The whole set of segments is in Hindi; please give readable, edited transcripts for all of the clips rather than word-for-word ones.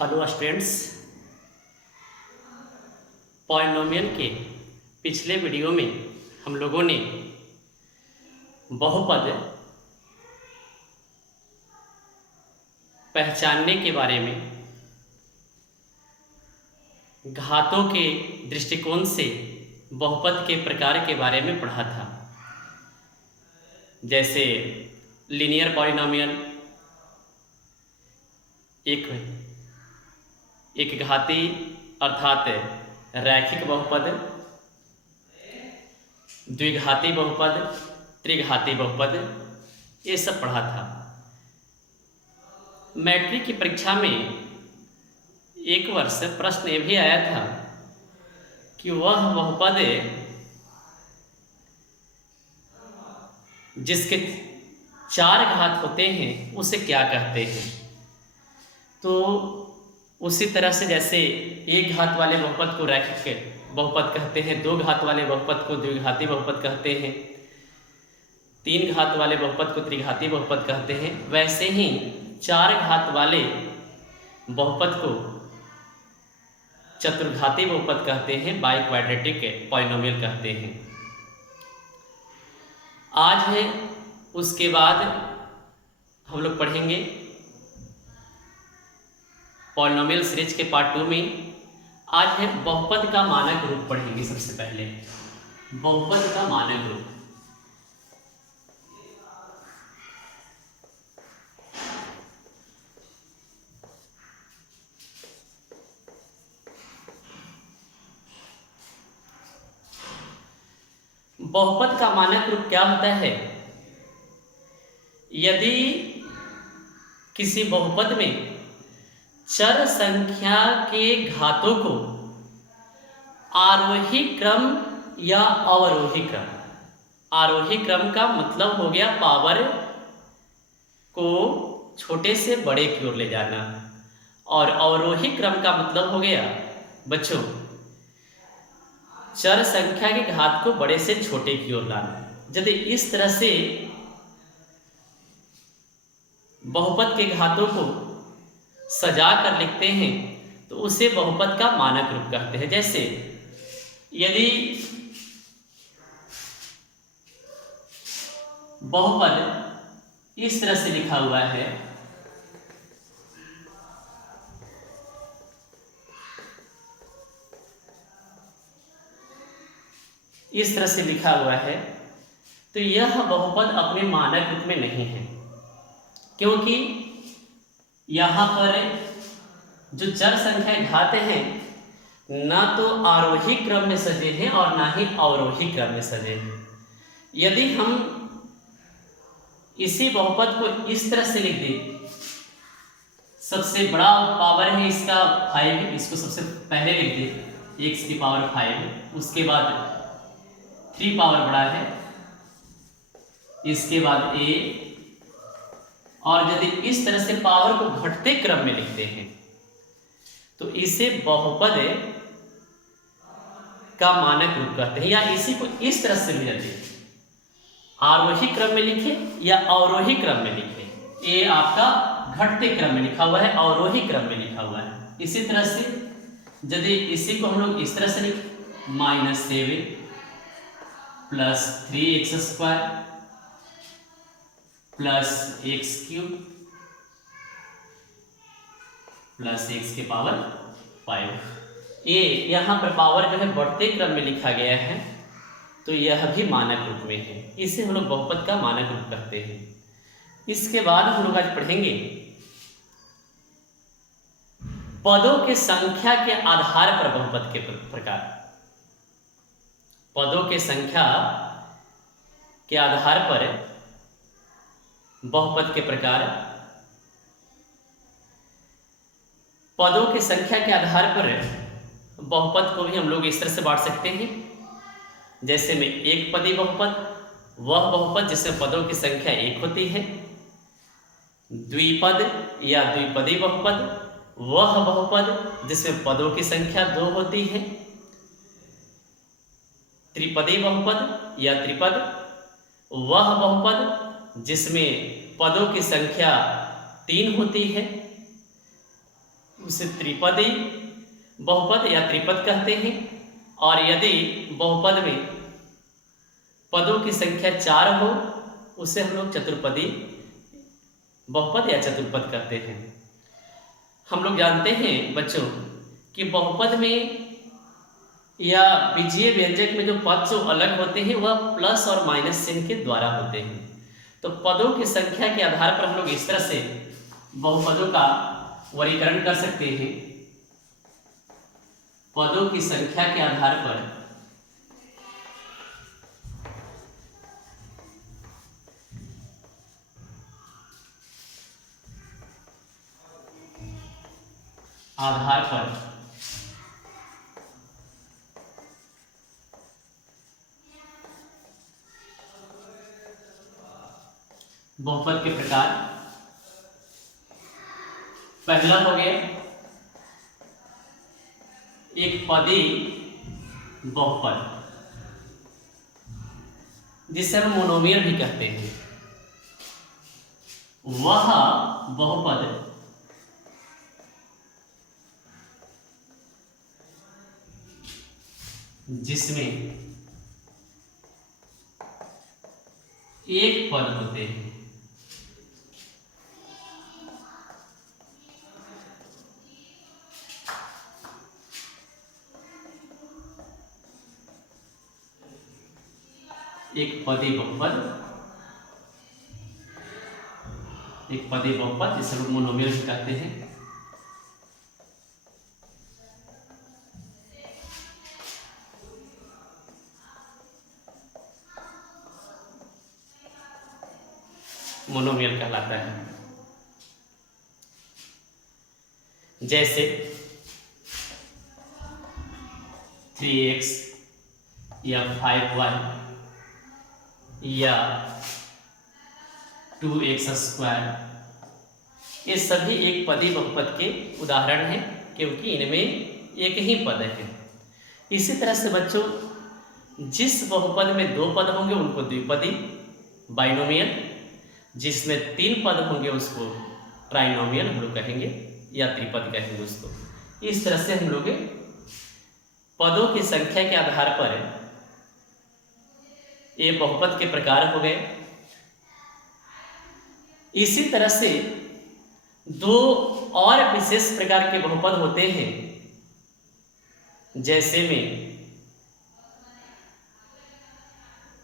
हेलो स्टूडेंट्स, पॉलिनोमियल के पिछले वीडियो में हम लोगों ने बहुपद पहचानने के बारे में, घातों के दृष्टिकोण से बहुपद के प्रकार के बारे में पढ़ा था। जैसे लीनियर पॉलिनोमियल, एक घाती अर्थात रैखिक बहुपद, द्विघाती बहुपद, त्रिघाती बहुपद, ये सब पढ़ा था। मैट्रिक की परीक्षा में एक वर्ष प्रश्न ये भी आया था कि वह बहुपद जिसके 4 घात होते हैं उसे क्या कहते हैं। तो उसी तरह से जैसे एक घात वाले बहुपद को रैखिक बहुपद कहते हैं, 2 घात वाले बहुपद को द्विघाती बहुपद कहते हैं, 3 घात वाले बहुपद को त्रिघाती बहुपद कहते हैं, वैसे ही 4 घात वाले बहुपद को चतुर्घाती बहुपद कहते हैं, बाई क्वाड्रेटिक पॉलिनोमियल कहते हैं। आज है, उसके बाद हम लोग पढ़ेंगे पॉलिनोमियल सीरीज के पार्ट 2 में। आज है बहुपद का मानक रूप पढ़ेंगे। सबसे पहले बहुपद का मानक रूप। बहुपद का मानक रूप क्या होता है? यदि किसी बहुपद में चर संख्या के घातों को आरोही क्रम या अवरोही क्रम, आरोही क्रम का मतलब हो गया पावर को छोटे से बड़े की ओर ले जाना, और अवरोही क्रम का मतलब हो गया बच्चों चर संख्या के घात को बड़े से छोटे की ओर लाना। यदि इस तरह से बहुपद के घातों को सजा कर लिखते हैं तो उसे बहुपद का मानक रूप कहते हैं। जैसे यदि बहुपद इस तरह से लिखा हुआ है, इस तरह से लिखा हुआ है, तो यह बहुपद अपने मानक रूप में नहीं है, क्योंकि यहाँ पर जो चर संख्या घात हैं ना तो आरोही क्रम में सजे हैं और ना ही अवरोही क्रम में सजे हैं। यदि हम इसी बहुपद को इस तरह से लिख दें, सबसे बड़ा पावर है इसका 5, इसको सबसे पहले लिख दें x की पावर 5, उसके बाद 3 पावर बड़ा है, इसके बाद a, और यदि इस तरह से पावर को घटते क्रम में लिखते हैं तो इसे बहुपद का मानक रूप कहते हैं। या इसी को इस तरह से भी लिखिए, आरोही क्रम में लिखे या अवरोही क्रम में लिखे। ये आपका घटते क्रम में लिखा हुआ है, अवरोही क्रम में लिखा हुआ है। इसी तरह से यदि इसी को हम लोग इस तरह से लिखें -7 + 3x² plus x³ plus x की पावर 5, ये यहाँ पर पावर जो है बढ़ते क्रम में लिखा गया है, तो यह भी मानक रूप में है। इसे हम लोग बहुपद का मानक रूप कहते हैं। इसके बाद हम लोग आज पढ़ेंगे पदों के संख्या के आधार पर बहुपद के प्रकार। पदों के संख्या के आधार पर बहुपद के प्रकार। पदों की संख्या के आधार पर बहुपद को भी हम लोग इस तरह से बांट सकते हैं। जैसे में एक पदी बहुपद, वह बहुपद जिसमें पदों की संख्या 1 होती है। द्विपद या द्विपदी बहुपद, वह बहुपद जिसमें पदों की संख्या 2 होती है। त्रिपदी बहुपद या त्रिपद, वह बहुपद जिसमें पदों की संख्या 3 होती है। उसे त्रिपदी बहुपद या त्रिपद कहते हैं। और यदि बहुपद में पदों की संख्या 4 हो उसे हम लोग चतुर्पदी बहुपद या चतुर्पद कहते हैं। हम लोग जानते हैं बच्चों कि बहुपद में या बीजीय व्यंजक में जो पद जो अलग होते हैं वह प्लस और माइनस चिन्ह के द्वारा होते हैं। तो पदों की संख्या के आधार पर हम लोग इस तरह से बहुपदों का वर्गीकरण कर सकते हैं। पदों की संख्या के आधार पर बहुपद के प्रकार। पहला हो गया एक पदी बहुपद जिसे हम मोनोमियल भी कहते हैं। वह बहुपद जिसमें एक पद होते हैं। एक पदी बहुपद जिसे हम मोनोमियल भी कहते हैं। मोनोमियल कहलाता है। जैसे 3x या 5y या 2x², ये सभी एक पदी बहुपद के उदाहरण हैं क्योंकि इनमें एक ही पद है। इसी तरह से बच्चों जिस बहुपद में 2 पद होंगे उनको द्विपदी बाइनोमियल, जिसमें 3 पद होंगे उसको ट्राइनोमियल हम लोग कहेंगे या त्रिपद कहेंगे उसको। इस तरह से हम लोग पदों की संख्या के आधार पर ये बहुपद के प्रकार हो गए। इसी तरह से 2 और विशेष प्रकार के बहुपद होते हैं, जैसे में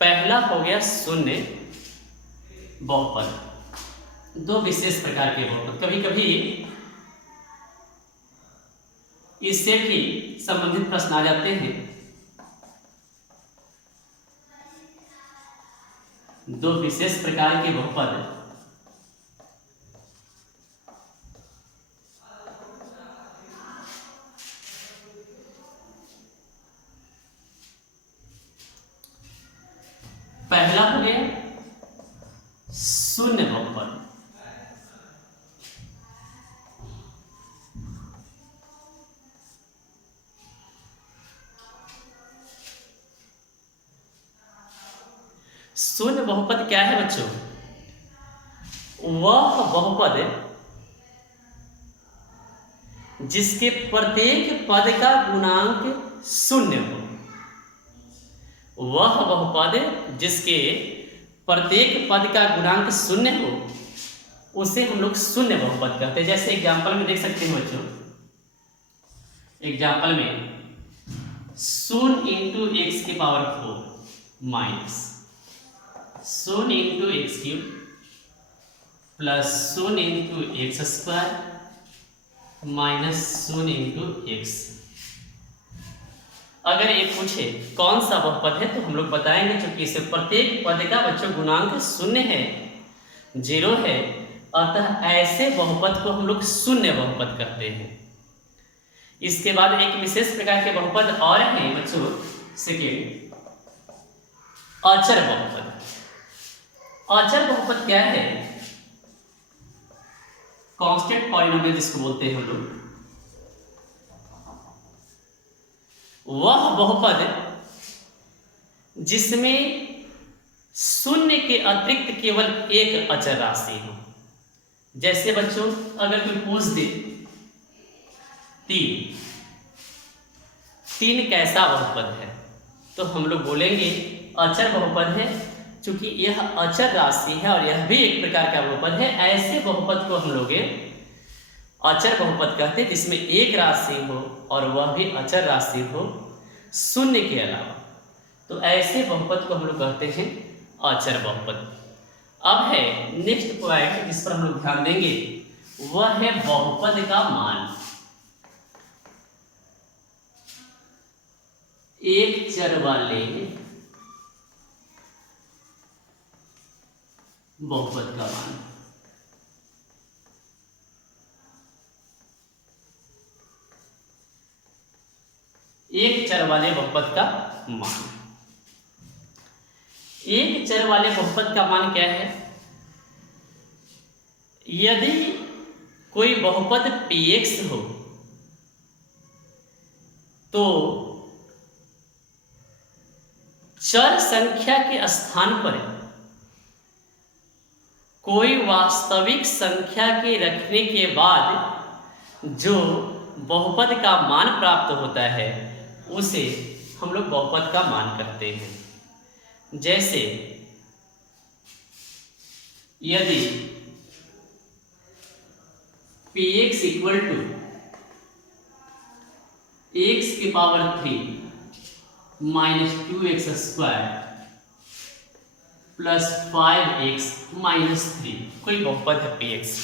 पहला हो गया शून्य बहुपद। 2 विशेष प्रकार के बहुपद, कभी कभी इससे भी संबंधित प्रश्न आ जाते हैं। 2 विशेष प्रकार के बहुपद पहला हो गया शून्य बहुपद। शून्य बहुपद क्या है बच्चों? वह बहुपद जिसके प्रत्येक पद का गुणांक शून्य हो। वह बहुपद जिसके प्रत्येक पद का गुणांक शून्य हो उसे हम लोग शून्य बहुपद कहते हैं। जैसे एग्जाम्पल में देख सकते हैं बच्चों, एग्जाम्पल में शून्य इंटू एक्स की पावर 4 माइनस शून्य इंटू एक्स क्यूब प्लस शून्य इंटू एक्स स्क्वायर माइनस शून्य इंटू एक्स। अगर ये पूछे कौन सा बहुपद है तो हम लोग बताएंगे क्योंकि इसे प्रत्येक पद का बच्चों गुणांक शून्य है, 0 है, अतः ऐसे बहुपद को हम लोग शून्य बहुपद कहते हैं। इसके बाद एक विशेष प्रकार के बहुपद और हैं बच्चों, सेकेंड अचर बहुपद। अचर बहुपद क्या है? कांस्टेंट पॉलिनोमियल जिसको बोलते हैं हम लोग। वह बहुपद जिसमें शून्य के अतिरिक्त केवल एक अचर राशि हो। जैसे बच्चों अगर कोई पूछ दे 3। 3 कैसा बहुपद है? तो हम लोग बोलेंगे अचर बहुपद है। चूंकि यह अचर राशि है और यह भी एक प्रकार का बहुपद है, ऐसे बहुपद को हम लोग अचर बहुपद कहते हैं जिसमें एक राशि हो और वह भी अचर राशि हो शून्य के अलावा। तो ऐसे बहुपद को हम लोग कहते हैं अचर बहुपद। अब है नेक्स्ट पॉइंट जिस पर हम लोग ध्यान देंगे, वह है बहुपद का मान। एक चर वाले बहुपद का मान। एक चर वाले बहुपद का मान। एक चर वाले बहुपद का मान क्या है? यदि कोई बहुपद px हो तो चर संख्या के स्थान पर कोई वास्तविक संख्या के रखने के बाद जो बहुपद का मान प्राप्त होता है उसे हम लोग बहुपद का मान कहते हैं। जैसे यदि px इक्वल टू x की power 3 minus 2x square plus 5x minus 3 कोई बहुपद है px।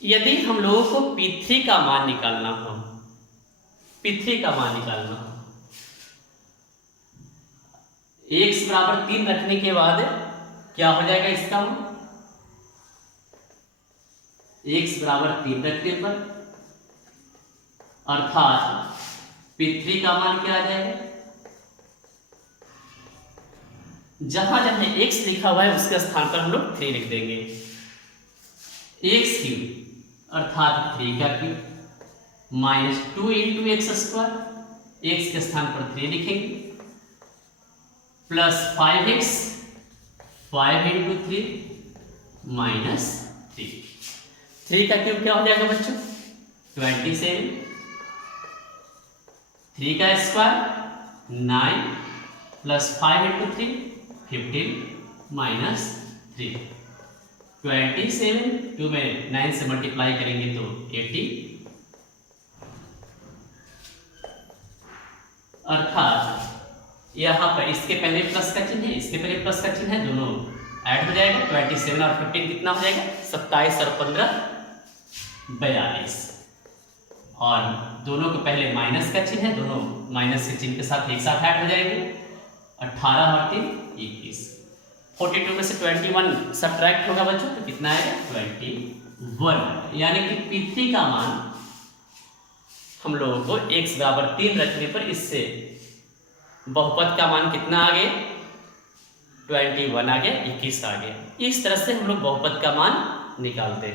यदि हम लोगों को p3 का मान निकालना हो, p3 का मान निकालना हो, x बराबर 3 रखने के बाद क्या हो जाएगा इसका मान? x बराबर 3 रखने पर अर्थात p3 का मान क्या आ जाएगा? जहां जहां x लिखा हुआ है उसके स्थान पर हम लोग 3 लिख देंगे। x क्यूब अर्थात 3 का cube minus 2 into x square, x के स्थान पर 3 लिखेंगे, प्लस 5x 5 इंटू 3 माइनस 3। 3 का क्यूब क्या हो जाएगा बच्चों? 27। 3 का स्क्वायर 9 प्लस 5 इंटू 3 15 माइनस 3। 27 2 में 9 से मल्टीप्लाई करेंगे तो 80, अर्थात यहाँ पर इसके पहले प्लस का चिन्ह है, इसके पहले प्लस का चिन्ह है, दोनों ऐड हो जाएगा। 27 और 15 कितना हो जाएगा? 27 और 15 42। और दोनों को पहले माइनस का चिन्ह है, दोनों माइनस के चिन्ह के साथ एक साथ ऐड हो जाएंगे। 18 और 3 21। 42 में से 21 सब्ट्रैक्ट होगा बच्चों तो कितना आएगा? 21। यानी कि p3 का मान हम लोगों को x बराबर 3 रखने पर इससे बहुपद का मान कितना आ गया? 21 आ गया, 21 आ गया। इस तरह से हम लोग बहुपद का मान निकालते हैं।